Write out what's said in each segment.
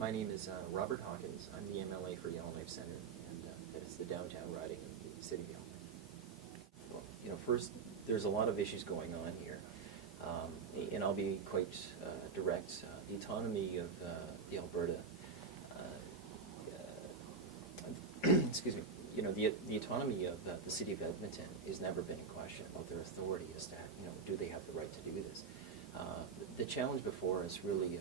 My name is Robert Hawkins. I'm the MLA for Yellowknife Centre, and that is the downtown riding of the City of Yellowknife. Well, first, there's a lot of issues going on here, and I'll be quite direct. The autonomy of the Alberta, excuse me, the autonomy of the City of Edmonton has never been in question about their authority as to, do they have the right to do this. The challenge before us really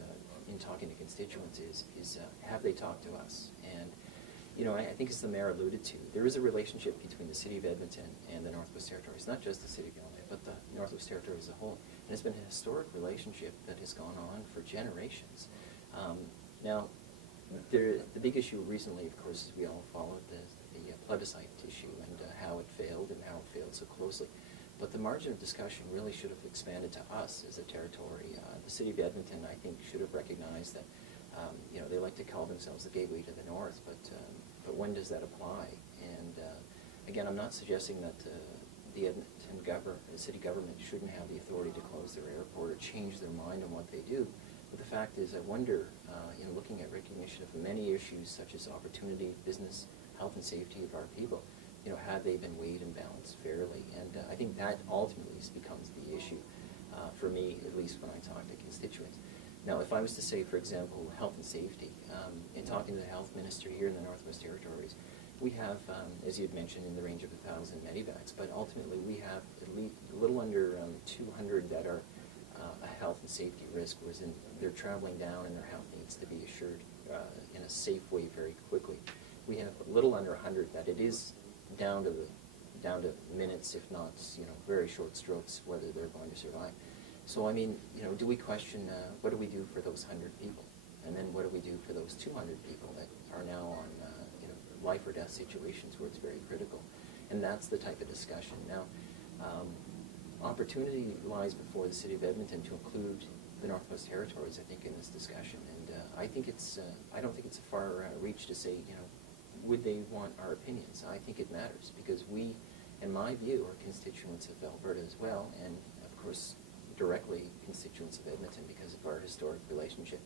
in talking to constituents is have they talked to us? And I think as the mayor alluded to, there is a relationship between the City of Edmonton and the Northwest Territories, not just the City of Yellowknife, but the Northwest Territory as a whole. And it's been a historic relationship that has gone on for generations. Now, the big issue recently, of course, is we all followed the plebiscite issue and how it failed and how it failed so closely. But the margin of discussion really should have expanded to us as a territory. The City of Edmonton, I think, should have recognized that, they like to call themselves the gateway to the north, but when does that apply? And again, I'm not suggesting that the Edmonton city government shouldn't have the authority to close their airport or change their mind on what they do. But the fact is, I wonder, in looking at recognition of many issues such as opportunity, business, health and safety of our people, had they been weighed and balanced fairly? And I think that ultimately becomes the issue for me, at least when I talk to constituents. Now, if I was to say, for example, health and safety, in talking to the health minister here in the Northwest Territories, we have, as you had mentioned, in the range of 1,000 medivacs, but ultimately we have at least a little under 200 that are a health and safety risk, whereas they're traveling down and their health needs to be assured in a safe way very quickly. We have a little under 100 that it is down to minutes, if not very short strokes, whether they're going to survive. So I mean, do we question what do we do for those 100 people, and then what do we do for those 200 people that are now on life or death situations where it's very critical? And that's the type of discussion. Now, opportunity lies before the City of Edmonton to include the Northwest Territories, I think, in this discussion. And I think I don't think it's a far reach to say, would they want our opinions? I think it matters because we, in my view, are constituents of Alberta as well, and of course, directly constituents of Edmonton because of our historic relationship.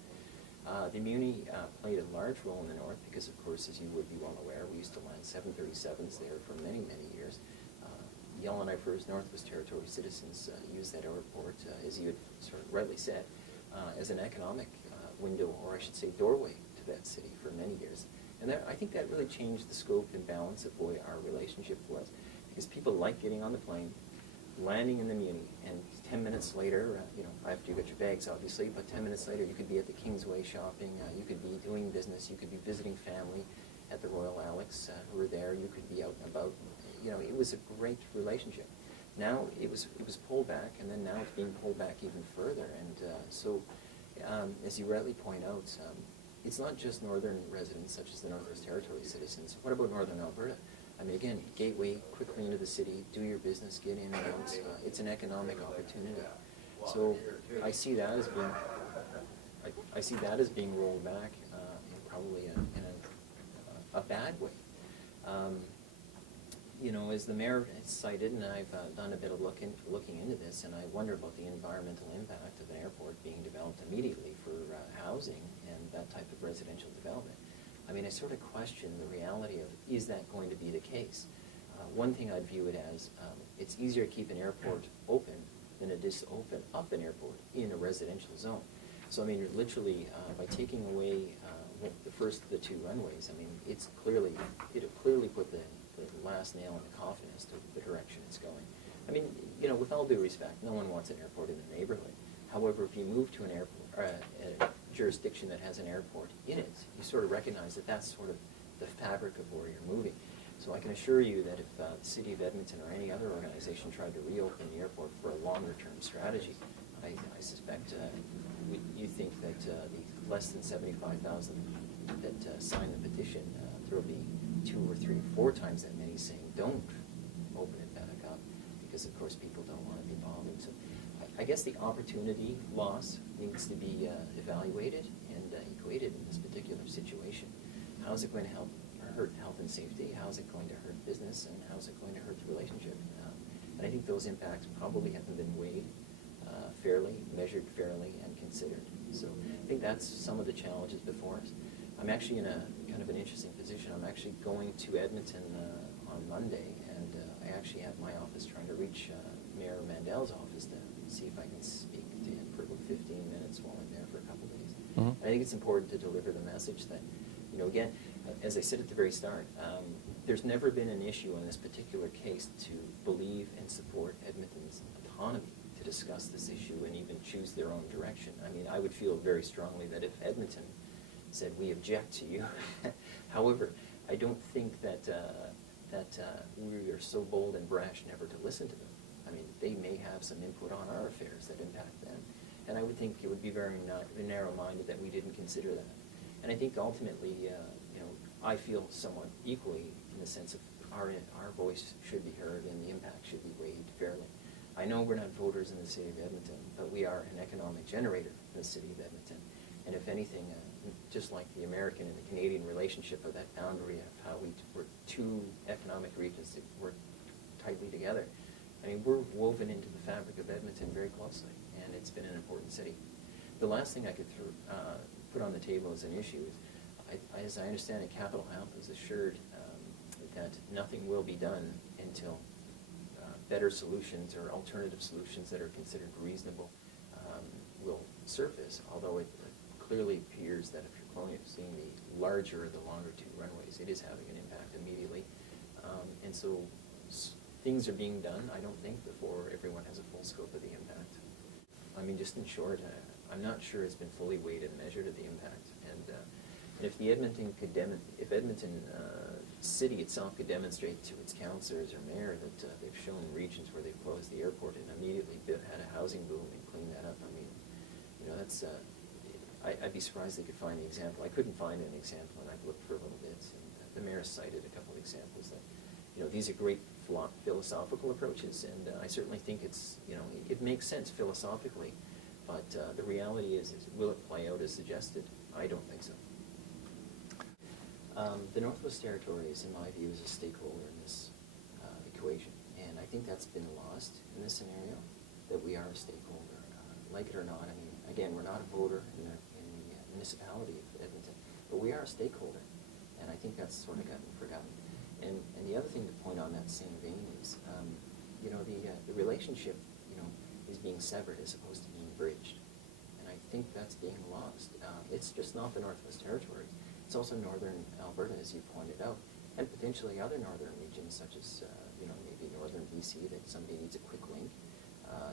The Muni played a large role in the north because, of course, as you would be well aware, we used to land 737s there for many, many years. Yellowknifers, Northwest Territory citizens use that airport, as you had sort of rightly said, as an economic window, or I should say doorway to that city for many years. And I think that really changed the scope and balance of what our relationship was, because people like getting on the plane, landing in the Muni, and 10 minutes later, after you got your bags, obviously, but 10 minutes later you could be at the Kingsway shopping, you could be doing business, you could be visiting family at the Royal Alex who were there, you could be out and about. It was a great relationship. Now it was pulled back, and then now it's being pulled back even further. And as you rightly point out, it's not just northern residents, such as the Northwest Territory citizens. What about northern Alberta? I mean, again, gateway, quickly into the city, do your business, get in and out. It's an economic opportunity. So I see that as being rolled back, probably in a bad way. As the mayor has cited, and I've done a bit of looking into this, and I wonder about the environmental impact of an airport being developed immediately for housing and that type of residential development. I mean, I sort of question the reality of, is that going to be the case? One thing I'd view it as, it's easier to keep an airport open than it is to open up an airport in a residential zone. So, I mean, you're literally, by taking away the first of the two runways, I mean, it'll clearly put the last nail in the coffin as to the direction it's going. I mean, with all due respect, no one wants an airport in their neighborhood. However, if you move to an airport, a jurisdiction that has an airport in it, you sort of recognize that that's sort of the fabric of where you're moving. So I can assure you that if the City of Edmonton or any other organization tried to reopen the airport for a longer-term strategy, I suspect you think that the less than 75,000 that sign the petition, there will be 2 or 3 or 4 times that many saying don't open it back up, because of course people don't want to be bothered. So I guess the opportunity loss needs to be evaluated and equated in this particular situation. How is it going to hurt health and safety? How is it going to hurt business? And how is it going to hurt the relationship? And I think those impacts probably haven't been weighed fairly, measured fairly, and considered. So I think that's some of the challenges before us. I'm actually in a kind of an interesting position. I'm actually going to Edmonton on Monday, and I actually have my office trying to reach Mayor Mandel's office to see if I can speak to him for about 15 minutes while I'm there for a couple of days. I think it's important to deliver the message that, you know, again, as I said at the very start, there's never been an issue in this particular case to believe and support Edmonton's autonomy to discuss this issue and even choose their own direction. I mean, I would feel very strongly that if Edmonton said, we object to you, however, I don't think that we are so bold and brash never to listen to them. I mean, they may have some input on our affairs that impact them, and I would think it would be very narrow-minded that we didn't consider that. And I think ultimately, you know, I feel somewhat equally in the sense of our voice should be heard and the impact should be weighed fairly. I know we're not voters in the City of Edmonton, but we are an economic generator in the City of Edmonton. And if anything, just like the American and the Canadian relationship of that boundary of how we're two economic regions that work tightly together, I mean, we're woven into the fabric of Edmonton very closely, and it's been an important city. The last thing I could put on the table as an issue is, as I understand it, Capitol Health is assured that nothing will be done until better solutions or alternative solutions that are considered reasonable will surface, although it clearly appears that if you're seeing the larger or the longer two runways, it is having an impact immediately. And so things are being done, I don't think, before everyone has a full scope of the impact. I mean, just in short, I'm not sure it's been fully weighed and measured at the impact. And if the Edmonton if Edmonton City itself could demonstrate to its councillors or mayor that they've shown regions where they've closed the airport and immediately had a housing boom and cleaned that up, I mean, you know, that's, I'd be surprised they could find the example. I couldn't find an example, and I've looked for a little bit, and the mayor cited a couple of examples that, you know, these are great philosophical approaches, and I certainly think it's, you know, it makes sense philosophically, but the reality is will it play out as suggested? I don't think so. The Northwest Territories, in my view, is a stakeholder in this equation, and I think that's been lost in this scenario, that we are a stakeholder. Like it or not, I mean, again, we're not a voter in the municipality of Edmonton, but we are a stakeholder, and I think that's sort of gotten forgotten. And the other thing to point on that same vein is, you know, the relationship, you know, is being severed as opposed to being bridged, and I think that's being lost. It's just not the Northwest Territories. It's also northern Alberta, as you pointed out, and potentially other northern regions, such as, you know, maybe northern BC that somebody needs a quick link,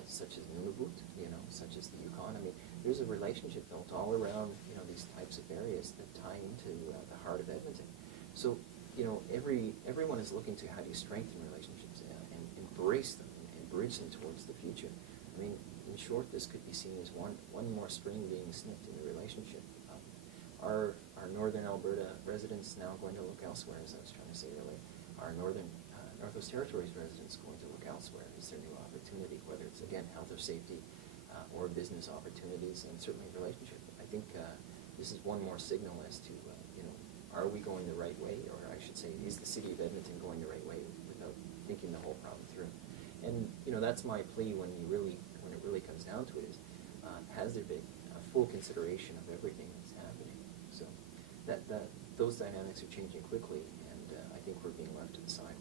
such as Nunavut, you know, such as the Yukon. I mean, there's a relationship built all around, you know, these types of areas that tie into the heart of Edmonton. So, you know, everyone is looking to how do you strengthen relationships and embrace them and bridge them towards the future. I mean, in short, this could be seen as one more string being snipped in the relationship. Are northern Alberta residents now going to look elsewhere, as I was trying to say earlier? Are Northwest Territories residents going to look elsewhere? Is there new opportunity, whether it's, again, health or safety, or business opportunities, and certainly relationship? I think this is one more signal as to, you know, are we going the right way, or I should say, is the City of Edmonton going the right way without thinking the whole problem through? And, you know, that's my plea when it really comes down to it is, has there been a full consideration of everything that's happening? So those dynamics are changing quickly, and I think we're being left to the side.